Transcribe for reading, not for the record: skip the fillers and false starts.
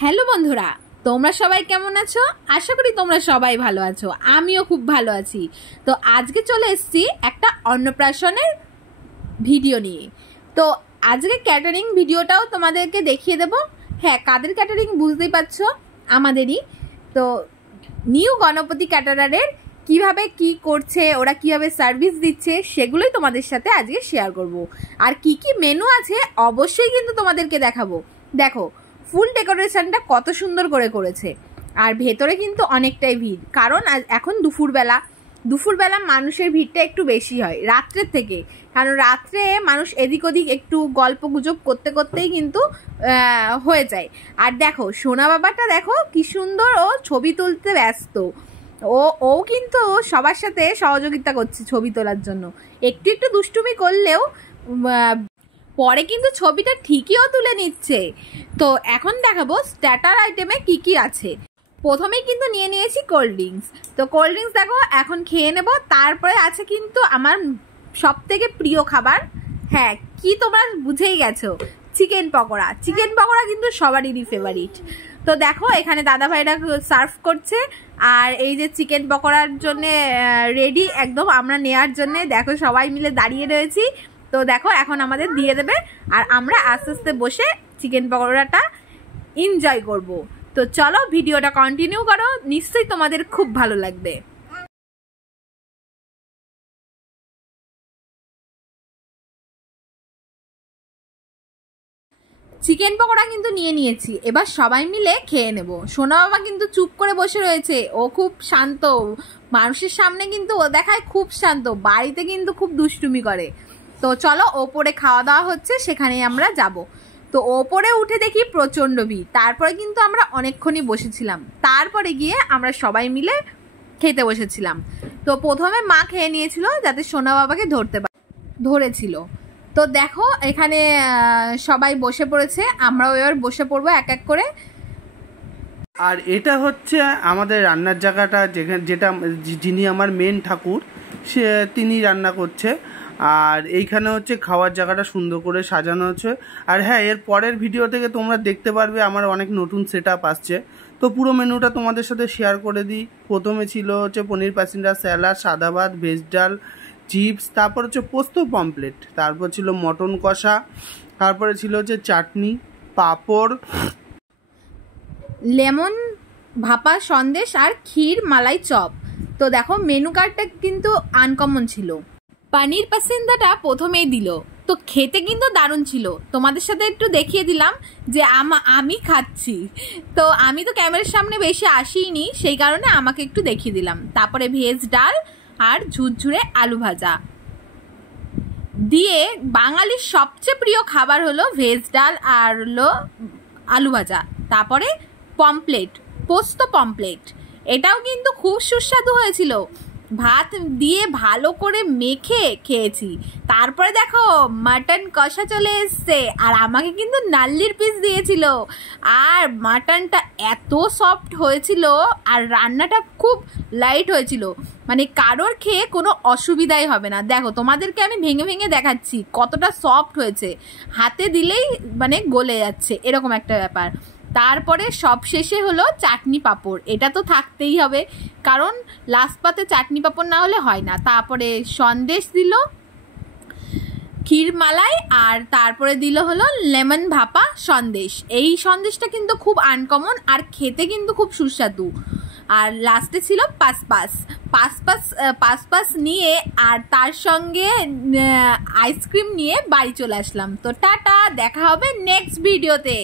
Hello বন্ধুরা, তোমরা সবাই কেমন আছো? আশা করি তোমরা সবাই ভালো আছো। আমিও খুব ভালো আছি। তো আজকে চলে এসেছি একটা অন্নপ্রাশনের ভিডিও নিয়ে। তো আজকে ক্যাটারিং ভিডিওটাও তোমাদেরকে দেখিয়ে দেব। হ্যাঁ, কাদের ক্যাটারিং বুঝতেই পারছো, আমাদেরই। তো নিউ গণপতি ক্যাটারারের কিভাবে কি করছে, ওরা কিভাবে সার্ভিস দিচ্ছে, সেগুলোই তোমাদের সাথে আজকে শেয়ার করব। আর কি কি মেনু আছে অবশ্যই কিন্তু তোমাদেরকে দেখাবো। দেখো, ফুল ডেকোরেশনটা কত সুন্দর করে করেছে। আর ভেতরে কিন্তু অনেকটাই ভিড়, কারণ এখন দুপুরবেলা মানুষের ভিড়টা একটু বেশি হয় রাত্রের থেকে। কারণ রাত্রে মানুষ এদিক ওদিক একটু গল্প গুজব করতে করতেই কিন্তু হয়ে যায়। আর দেখো, সোনা বাবাটা দেখো কি সুন্দর, ও ছবি তুলতে ব্যস্ত। ও কিন্তু সবার সাথে সহযোগিতা করছে ছবি তোলার জন্য। একটু একটু দুষ্টুমি করলেও পরে কিন্তু ছবিটা ঠিকইও তুলে নিচ্ছে। তো এখন দেখাবো স্টার্টার আইটেমে কি কি আছে। প্রথমেই কিন্তু নিয়ে নিয়েছি কোল্ড ড্রিঙ্কস। তো কোল্ড ড্রিঙ্কস দেখো এখন খেয়ে নেব। তারপরে আছে কিন্তু আমার সব থেকে প্রিয় খাবার, হ্যাঁ কি তোমরা বুঝেই গেছো, চিকেন পকোড়া। চিকেন পকোড়া কিন্তু সবারই ফেভারিট। তো দেখো এখানে দাদা ভাইরা সার্ভ করছে। আর এই যে চিকেন পকোড়ার জন্য রেডি একদম আমরা নেওয়ার জন্য। দেখো সবাই মিলে দাঁড়িয়ে রয়েছি। তো দেখো এখন আমাদের দিয়ে দেবে, আর আমরা আস্তে আস্তে বসে চিকেন পকোড়াটা এনজয় করব। তো চলো ভিডিওটা কন্টিনিউ করো, নিশ্চয়ই তোমাদের খুব ভালো লাগবে। চিকেন পকোড়া কিন্তু নিয়ে নিয়েছি, এবার সবাই মিলে খেয়ে নেব। সোনা বাবা কিন্তু চুপ করে বসে রয়েছে, ও খুব শান্ত। মানুষের সামনে কিন্তু ও দেখায় খুব শান্ত, বাড়িতে কিন্তু খুব দুষ্টুমি করে। তো চলো, ওপরে খাওয়া দাওয়া হচ্ছে, সেখানে আমরা যাব। তো ওপরে উঠে দেখি প্রচণ্ড ভিড়। তারপরে কিন্তু আমরা অনেকক্ষণই বসেছিলাম, তারপরে গিয়ে আমরা সবাই মিলে খেতে বসেছিলাম। তো প্রথমে মা খেয়ে নিয়েছিল যাতে সোনা বাবাকে ধরেছিল। তো দেখো এখানে সবাই বসে পড়েছে, আমরাও এবার বসে পড়বো এক এক করে। আর এটা হচ্ছে আমাদের রান্নার জায়গাটা, যেটা যিনি আমার মেন ঠাকুর তিনি রান্না করছে। আর এইখানে হচ্ছে খাওয়ার জায়গাটা সুন্দর করে সাজানো হচ্ছে। আর হ্যাঁ, এর পরের ভিডিও থেকে তোমরা দেখতে পারবে আমার অনেক নতুন সেট আপ আসছে। তো পুরো মেনুটা তোমাদের সাথে শেয়ার করে দিই। প্রথমে ছিল হচ্ছে পনির পাসিন্দা, স্যালাড, সাদা ভাত, ভেজ ডাল, চিপস, তারপর হচ্ছে পোস্ত পমপ্লেট, তারপর ছিল মটন কষা, তারপরে ছিল হচ্ছে চাটনি, পাঁপড়, লেমন ভাপা সন্দেশ আর ক্ষীর মালাই চপ। তো দেখো মেনু কার্ডটা কিন্তু আনকমন ছিল। পনির পাসিন্দাটা প্রথমেই দিল, তো খেতে কিন্তু দারুণ ছিল। তোমাদের সাথে একটু দেখিয়ে দিলাম যে আমি খাচ্ছি। তো আমি তো ক্যামেরার সামনে বেশি আসিনি, সেই কারণে আমাকে একটু দেখিয়ে দিলাম। তারপরে ভেজ ডাল আর ঝুরঝুরে আলু ভাজা দিয়ে, বাঙালির সবচেয়ে প্রিয় খাবার হলো ভেজ ডাল আর হলো আলু ভাজা। তারপরে পমপ্লেট, পোস্ত পমপ্লেট, এটাও কিন্তু খুব সুস্বাদু হয়েছিল। ভাত দিয়ে ভালো করে মেখে খেয়েছি। তারপরে দেখো মাটন কষা চলে এসছে, আর আমাকে কিন্তু নাল্লির পিস দিয়েছিল। আর মাটনটা এত সফট হয়েছিল, আর রান্নাটা খুব লাইট হয়েছিল, মানে কারোর খেয়ে কোনো অসুবিধাই হবে না। দেখো তোমাদেরকে আমি ভেঙে ভেঙে দেখাচ্ছি কতটা সফট হয়েছে, হাতে দিলেই মানে গলে যাচ্ছে, এরকম একটা ব্যাপার। তারপরে সব শেষে হলো চাটনি পাঁপড়, এটা তো থাকতেই হবে, কারণ লাস্ট পাতে চাটনি পাঁপড় না হলে হয় না। তারপরে সন্দেশ দিল, ক্ষীর মালাই, আর তারপরে দিল হলো লেমন ভাপা সন্দেশ। এই সন্দেশটা কিন্তু খুব আনকমন আর খেতে কিন্তু খুব সুস্বাদু। আর লাস্টে ছিল পাস নিয়ে, আর তার সঙ্গে আইসক্রিম নিয়ে বাড়ি চলে আসলাম। তো টাটা, দেখা হবে নেক্সট ভিডিওতে।